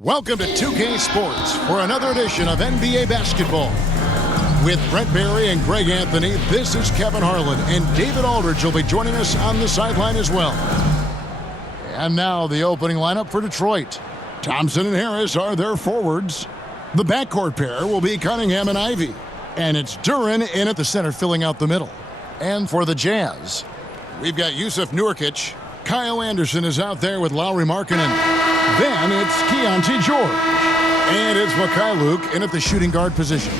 Welcome to 2K Sports for another edition of NBA basketball. With Brent Barry and Greg Anthony, this is Kevin Harlan, and David Aldridge will be joining us on the sideline as well. And now the opening lineup for Detroit. Thompson and Harris are their forwards. The backcourt pair will be Cunningham and Ivy. And it's Duren in at the center filling out the middle. And for the Jazz, we've got Yusuf Nurkic. Kyle Anderson is out there with Lauri Markkanen. Then it's Keontae George. And it's Mikhailuk in at the shooting guard position.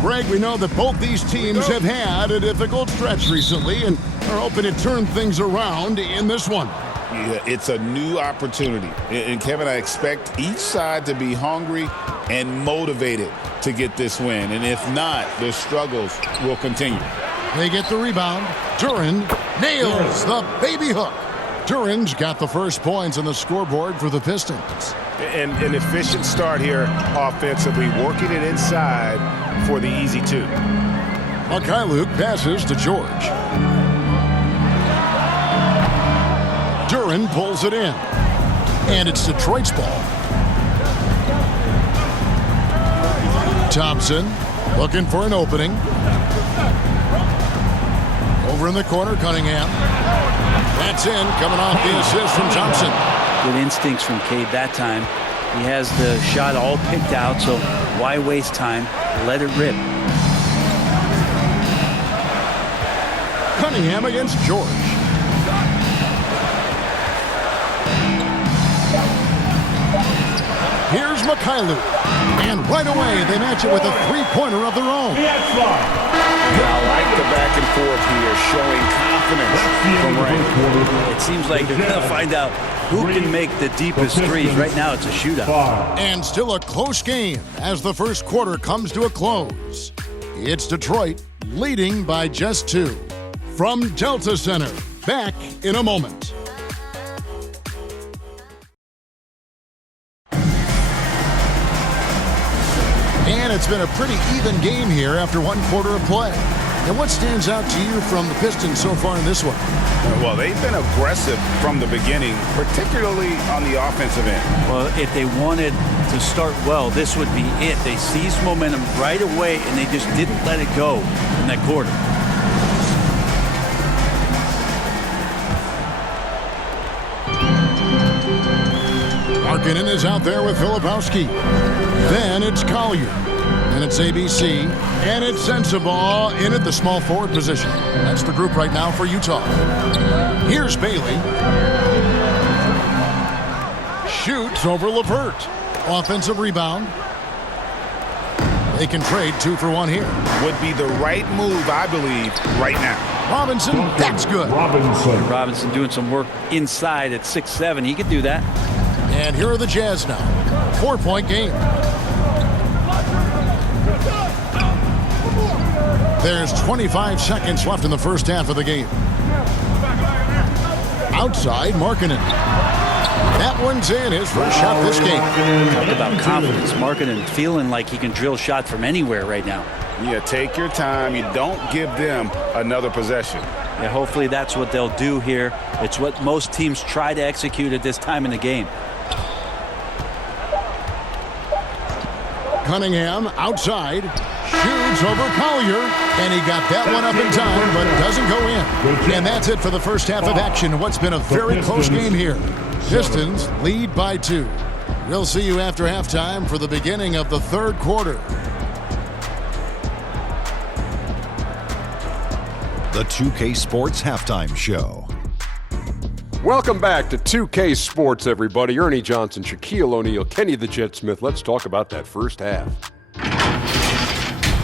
Greg, we know that both these teams have had a difficult stretch recently and are hoping to turn things around in this one. Yeah, it's a new opportunity. And Kevin, I expect each side to be hungry and motivated to get this win. And if not, the struggles will continue. They get the rebound. Duren nails the baby hook. Duren's got the first points on the scoreboard for the Pistons. And an efficient start here offensively, working it inside for the easy two. Mikhailuk passes to George. Duren pulls it in. And it's Detroit's ball. Thompson looking for an opening. Over in the corner, Cunningham. That's in, coming off the assist from Thompson. Good instincts from Cade that time. He has the shot all picked out, so why waste time? Let it rip. Cunningham against George. Here's Mikhailuk. And right away, they match it with a three-pointer of their own. I like the back and forth here, showing confidence from Ray. It seems like they're going to find out who can make the deepest threes. Right now, it's a shootout. And still a close game as the first quarter comes to a close. It's Detroit leading by just 2. From Delta Center, back in a moment. And it's been a pretty even game here after one quarter of play. And what stands out to you from the Pistons so far in this one? Well, they've been aggressive from the beginning, particularly on the offensive end. Well, if they wanted to start well, this would be it. They seized momentum right away, and they just didn't let it go in that quarter. Markkanen is out there with Filipowski. Then it's Collier. And it's ABC. And it's Sensabaugh in at the small forward position. That's the group right now for Utah. Here's Bailey. Shoots over LeVert. Offensive rebound. They can trade 2 for 1 here. Would be the right move, I believe, right now. Robinson, that's good. Robinson doing some work inside at 6'7". He could do that. And here are the Jazz now. 4-point game. There's 25 seconds left in the first half of the game. Outside, Markkanen. That one's in, his first shot this game. Talk about confidence. Markkanen feeling like he can drill shots from anywhere right now. Yeah, take your time. You don't give them another possession. Yeah, hopefully that's what they'll do here. It's what most teams try to execute at this time in the game. Cunningham outside, shoots over Collier, and he got that one up in time, but it doesn't go in. And that's it for the first half of action. What's been a very close game here. Pistons lead by 2. We'll see you after halftime for the beginning of the third quarter. The 2K Sports Halftime Show. Welcome back to 2K Sports, everybody. Ernie Johnson, Shaquille O'Neal, Kenny the Jet Smith. Let's talk about that first half.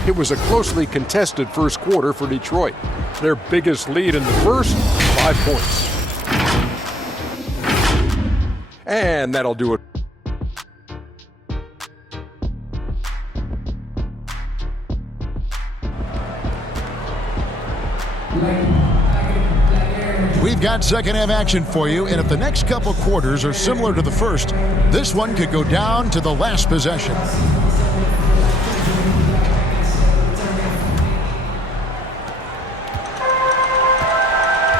It was a closely contested first quarter for Detroit. Their biggest lead in the first, 5 points. And that'll do it. We've got second half action for you, and if the next couple quarters are similar to the first, this one could go down to the last possession.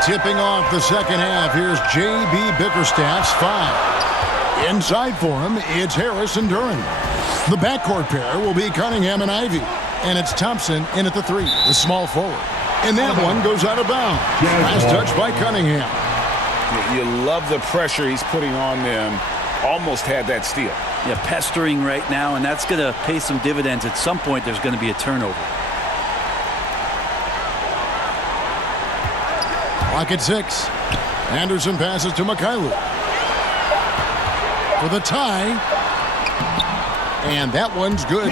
Tipping off the second half, here's J.B. Bickerstaff's 5. Inside for him, it's Harris and Duran. The backcourt pair will be Cunningham and Ivy. And it's Thompson in at the 3, the small forward. And that one goes out of bounds. Last touch by Cunningham. You love the pressure he's putting on them. Almost had that steal. Yeah, pestering right now, and that's going to pay some dividends. At some point, there's going to be a turnover. Clock at 6. Anderson passes to Mikhailu. For the tie. And that one's good.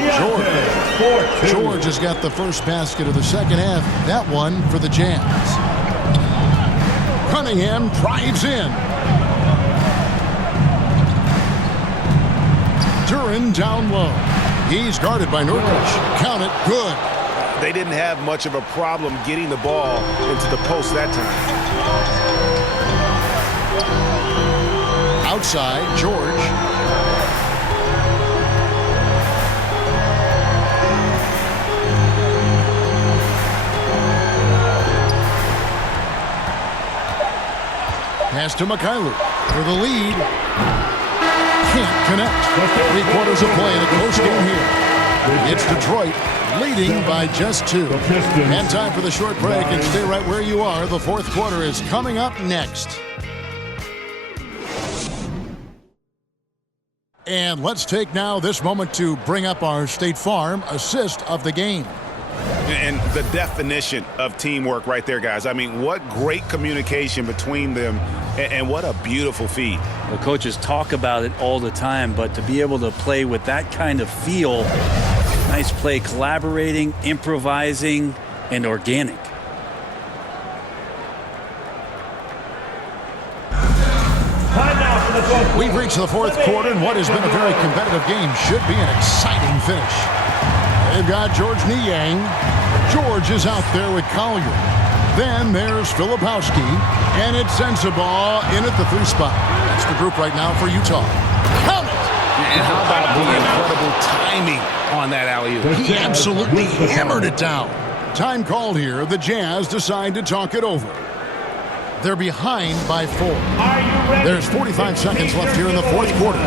George has got the first basket of the second half. That one for the Jazz. Cunningham drives in. Duran down low. He's guarded by Nurkic. Count it. Good. They didn't have much of a problem getting the ball into the post that time. Outside, George. Pass to Mikhailu for the lead. Can't connect. 3 quarters of play in a close game here. It's Detroit leading by just 2. And time for the short break, and stay right where you are. The fourth quarter is coming up next. And let's take now this moment to bring up our State Farm assist of the game. And the definition of teamwork right there, guys. I mean, what great communication between them, and what a beautiful feed. The coaches talk about it all the time, but to be able to play with that kind of feel, nice play, collaborating, improvising, and organic. We've reached the fourth quarter, and what has been a very competitive game should be an exciting finish. They've got George Niang. George is out there with Collier. Then there's Filipowski, and it's Sensabaugh in at the 3 spot. That's the group right now for Utah. Count it! And how about the incredible timing on that alley-oop? He absolutely hammered it down. Time called here. The Jazz decide to talk it over. They're behind by 4. There's 45 seconds left here in the fourth quarter.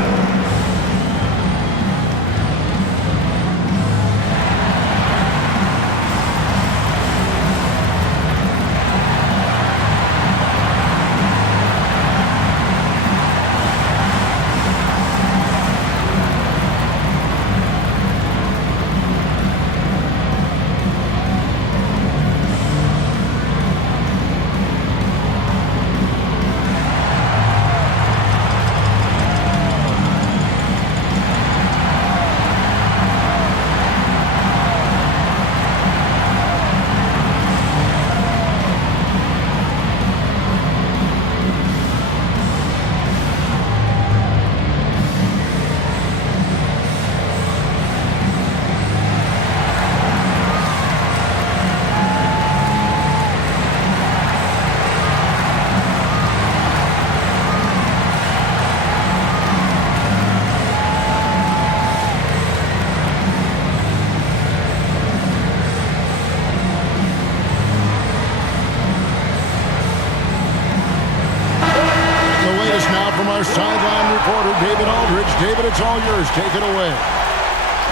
Sideline reporter David Aldridge. David, it's all yours. Take it away.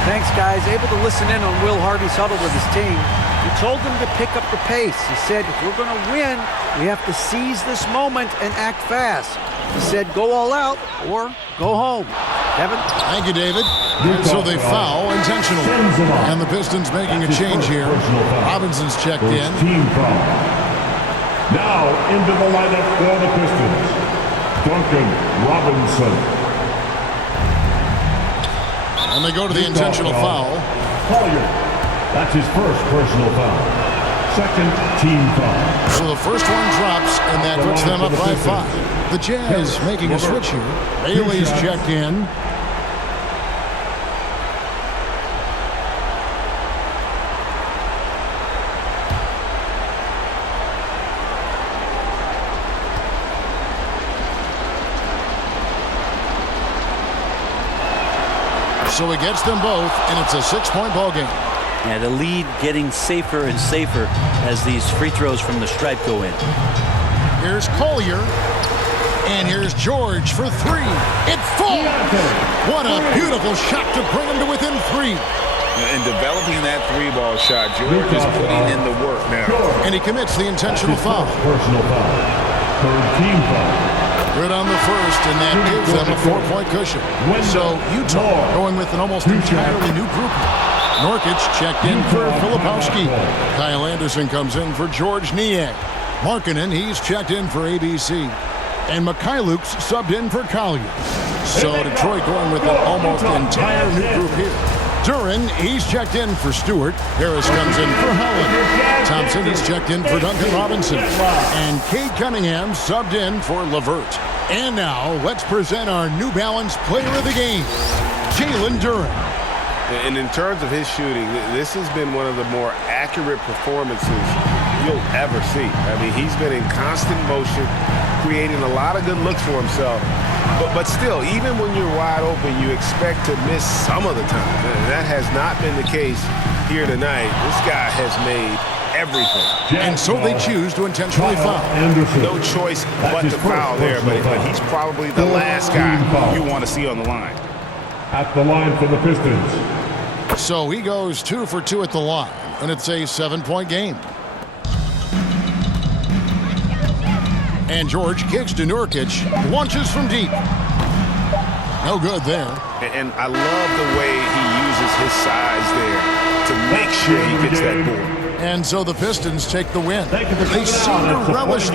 Thanks, guys. Able to listen in on Will Harvey's huddle with his team. He told them to pick up the pace. He said, if we're going to win, we have to seize this moment and act fast. He said, go all out or go home. Kevin? Thank you, David. And so they foul intentionally. And the Pistons making a change here. Robinson's checked in. Team foul. Now into the lineup for the Pistons. Duncan Robinson. And they go to the intentional foul. Collier. That's his first personal foul. Second team foul. So the first one drops, and that puts them up by 5. The Jazz making a switch here. Bailey's checked in. So he gets them both, and it's a 6-point ball game. Yeah, the lead getting safer and safer as these free throws from the stripe go in. Here's Collier, and here's George for 3. It Full. What a beautiful shot to bring him to within 3. And developing that 3-ball shot, George is putting in the work now. And he commits the intentional foul. Personal foul. Third team foul. Good on the first, and that gives them a 4-point cushion. So Utah going with an almost entirely new group. Nurkic checked in for Filipowski. Kyle Anderson comes in for George Niang. Markkanen, he's checked in for ABC. And Mikhailuk's subbed in for Collier. So Detroit going with an almost entire new group here. Duran, he's checked in for Stewart. Harris comes in for Holland. Thompson, he's checked in for Duncan Robinson. And Cade Cunningham subbed in for LeVert. And now, let's present our New Balance player of the game, Jalen Duran. And in terms of his shooting, this has been one of the more accurate performances you'll ever see. I mean, he's been in constant motion, creating a lot of good looks for himself. But still, even when you're wide open, you expect to miss some of the time. That has not been the case here tonight. This guy has made everything. And so they choose to intentionally foul. No choice but to foul there, but he's probably the last guy you want to see on the line. At the line for the Pistons. So he goes 2 for 2 at the line, and it's a 7-point game. And George kicks to Nurkic, launches from deep. No good there. And I love the way he uses his size there to make sure he gets that ball. And so the Pistons take the win. They seem to relish